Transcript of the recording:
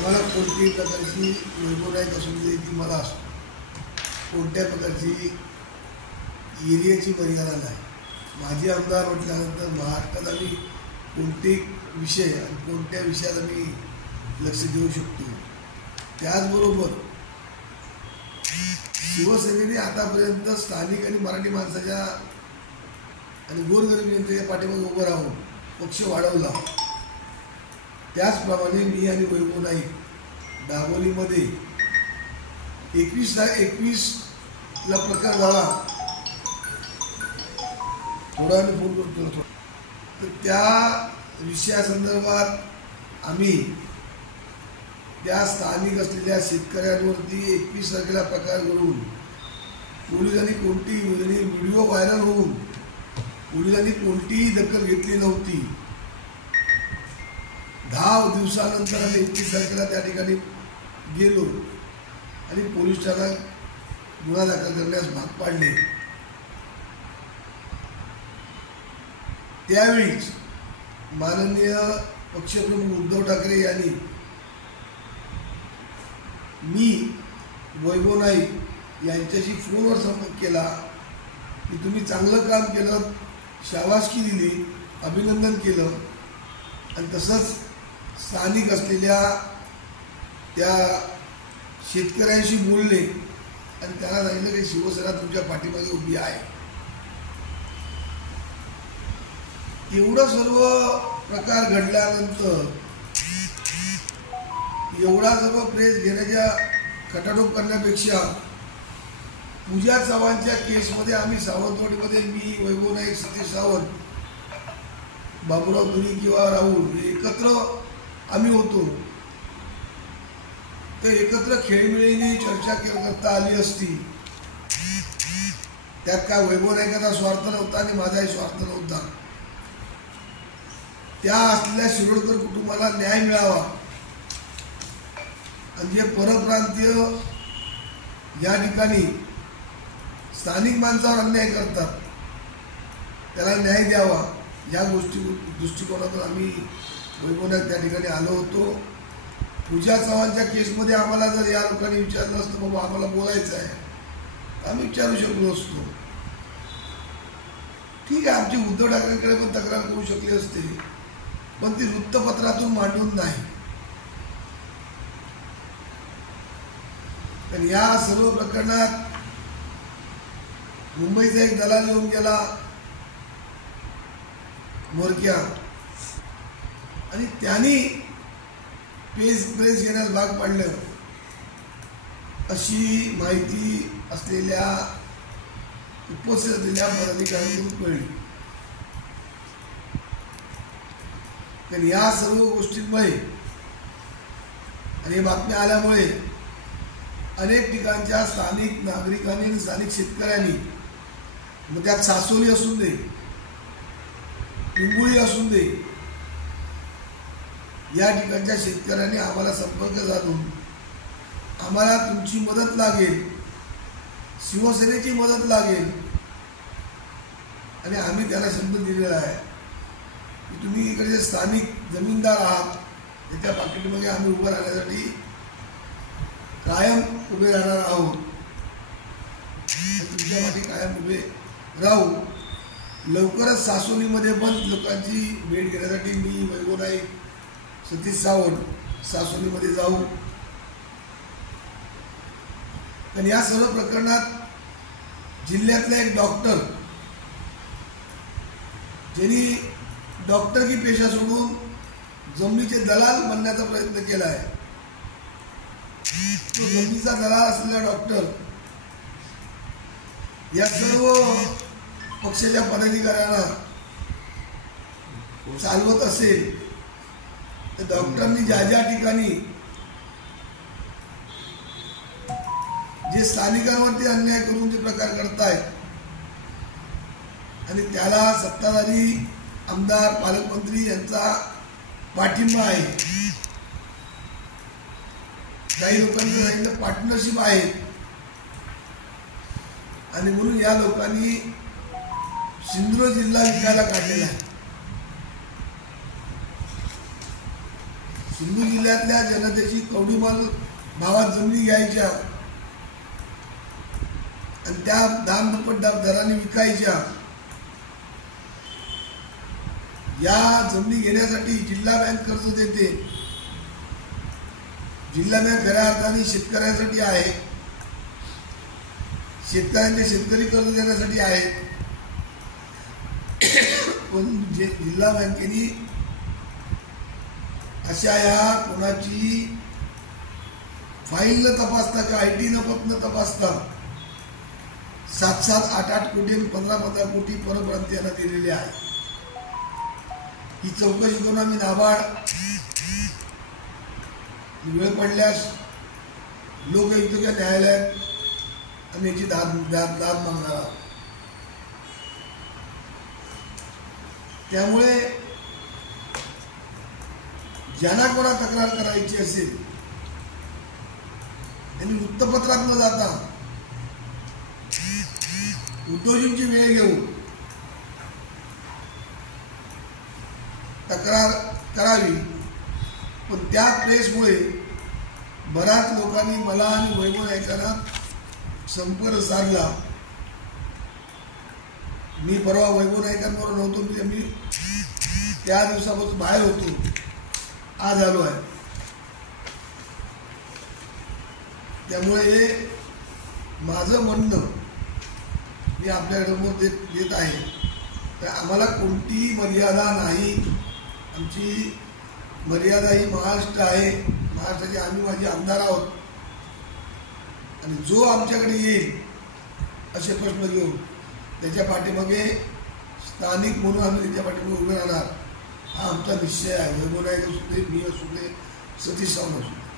आम्हाला कोणत्याही प्रकारची वैभवनायक असू दे ती मला असो, कोणत्या प्रकारची एरियाची मर्यादा नाही. माझे आमदार म्हटल्यानंतर महाराष्ट्रात आम्ही कोणते विषय आणि कोणत्या विषयात आम्ही लक्ष देऊ शकतो. त्याचबरोबर शिवसेनेने आतापर्यंत स्थानिक आणि मराठी माणसाच्या आणि गोरगरीब जनतेच्या पाठीमागे उभं राहून पक्ष वाढवला. त्याचप्रमाणे मी आणि वैभव नाईक दाबोलीमध्ये 21ला प्रकार झाला. थोडा आणि फोन करतो. तर त्या विषयासंदर्भात आम्ही त्या स्थानिक असलेल्या शेतकऱ्यांवरती 21 तारखेला प्रकार करून पोलिसांनी कोणतीही व्हिडिओ व्हायरल होऊन पोलिसांनी कोणतीही दखल घेतली नव्हती. 10 दिवसानंतर आम्ही 21 तारखेला त्या ठिकाणी गेलो आणि पोलीस ठाण्यात गुन्हा दाखल करण्यास भाग पाडले. त्यावेळीच माननीय पक्षप्रमुख उद्धव ठाकरे यांनी मी वैभव नाईक यांच्याशी फोनवर संपर्क केला की तुम्ही चांगलं काम केलं, शाबासकी दिली, अभिनंदन केलं. आणि तसंच स्थानिक असलेल्या त्या शेतकऱ्यांशी बोलले आणि त्यांना सांगितलं की शिवसेना तुमच्या पाठीमागे उभी आहे. एवढं सर्व प्रकार घडल्यानंतर एवढा सर्व प्रेस घेण्याच्या खटाटोप करण्यापेक्षा पूजा चव्हाणच्या केसमध्ये आम्ही सावंतवाडीमध्ये मी वैभव नाईक, सतीश सावंत, बाबूराव दुनी किंवा राहुल एकत्र आम्ही होतो. तर एकत्र खेळीमेळीने चर्चा करता आली असती. त्यात काय वैभव नाईकाचा स्वार्थ नव्हता आणि माझाही स्वार्थ नव्हता. त्या असलेल्या शिरोडकर कुटुंबाला न्याय मिळावा आणि जे परप्रांतीय या ठिकाणी स्थानिक माणसावर अन्याय करतात त्याला न्याय द्यावा, या दृष्टिकोनातून आम्ही वैभव नाईक त्या ठिकाणी आलो होतो. पूजा चव्हाणच्या केसमध्ये आम्हाला जर या लोकांनी विचारलं असतं बाबा आम्हाला बोलायचं आहे, आम्ही विचारू शकलो असतो. ठीक आहे, आमची उद्धव ठाकरेंकडे पण तक्रार करू शकले असते, पण ती वृत्तपत्रातून मांडून नाही. तर या सर्व प्रकरणात मुंबईचा एक दलाल येऊन गेला मोरक्या आणि त्यांनी प्रेस घेण्यास भाग पाडलं अशी माहिती असलेल्या उपस्थित असलेल्या पदाधिकाऱ्यांकडून कळली. तर या सर्व गोष्टींमुळे आणि बातम्या आल्यामुळे अनेक ठिकाणच्या स्थानिक नागरिकांनी आणि स्थानिक शेतकऱ्यांनी, मग त्यात सासोली असून दे, पिंगुळी असून दे, या ठिकाणच्या शेतकऱ्यांनी आम्हाला संपर्क साधून आम्हाला तुमची मदत लागेल, शिवसेनेची मदत लागेल आणि आम्ही त्याला शब्द दिलेला आहे की तुम्ही इकडे स्थानिक जमीनदार आहात, त्याच्या पाकिटमध्ये आम्ही उभं राहण्यासाठी कायम उभे राहणार आहोत, तुमच्या पाठी कायम उभे राहू. लवकरच सासोलीमध्ये पण लोकांची भेट घेण्यासाठी मी वैभव नाईक, सतीश सावंत सासोलीमध्ये जाऊ. पण या सर्व प्रकरणात जिल्ह्यातला एक डॉक्टर ज्यांनी डॉक्टरकी पेशा सोडून जमिनीचे दलाल बनण्याचा प्रयत्न केला आहे, तो जमिनीचा दलाल असलेला डॉक्टर या सर्व पक्षाच्या पदाधिकाऱ्यांना चालवत असेल तर डॉक्टरांनी ज्या ज्या ठिकाणी जे स्थानिकांवरती अन्याय करून जे प्रकार करतायत आणि त्याला सत्ताधारी आमदार, पालकमंत्री यांचा पाठिंबा आहे, काही लोकांचं सांगितलं पार्टनरशिप आहे आणि म्हणून या लोकांनी सिंधुदुर्ग जिल्हा विकायला काढलेला आहे. सिंधू जिल्ह्यातल्या जनतेची कवडीमाल भावात जमिनी घ्यायच्या आणि त्या दामदुप्पट दराने विकायच्या. या जमिनी घेण्यासाठी जिल्हा बँक कर्ज देते. जिल्हा बँक खऱ्या अर्थाने शेतकऱ्यांसाठी आहे, शेतकऱ्यांचे शेतकरी कर्ज देण्यासाठी आहे. पण जिल्हा बँकेने अशा या कोणाची फाईल न तपासता किंवा IT न तपासता 7-7, 8-8 कोटी आणि 15-15 कोटी परप्रांतीयांना दिलेले आहे. ही चौकशी करून आम्ही नाबार्ड वेळ पडल्यास लोकयुक्तच्या न्यायालयात आम्ही याची दाद मागणार आहोत. त्यामुळे ज्यांना कोणा तक्रार करायची असेल त्यांनी वृत्तपत्रात न जाता उद्योजींची वेळ घेऊन तक्रार करावी. पण त्या प्रेसमुळे बऱ्याच लोकांनी मला आणि वैभव नाईकांना संपर्क साधला. मी परवा वैभव नाईकांबरोबर नव्हतो, मी त्या दिवसापासून बाहेर होतो, आज आलो आहे. त्यामुळे हे माझं म्हणणं मी आपल्यासमोर देत आहे. तर आम्हाला कोणतीही मर्यादा नाही. आमची मर्यादा ही महाराष्ट्र आहे. महाराष्ट्राचे आम्ही माझे आमदार आहोत आणि जो आमच्याकडे येईल असे प्रश्न घेऊन त्याच्या पाठीमागे स्थानिक म्हणून आम्ही त्याच्या पाठीमागे उभे राहणार. हा आमचा निश्चय आहे. वैभव नाईक असू दे, मी असू दे, सतीश सावंत असू दे.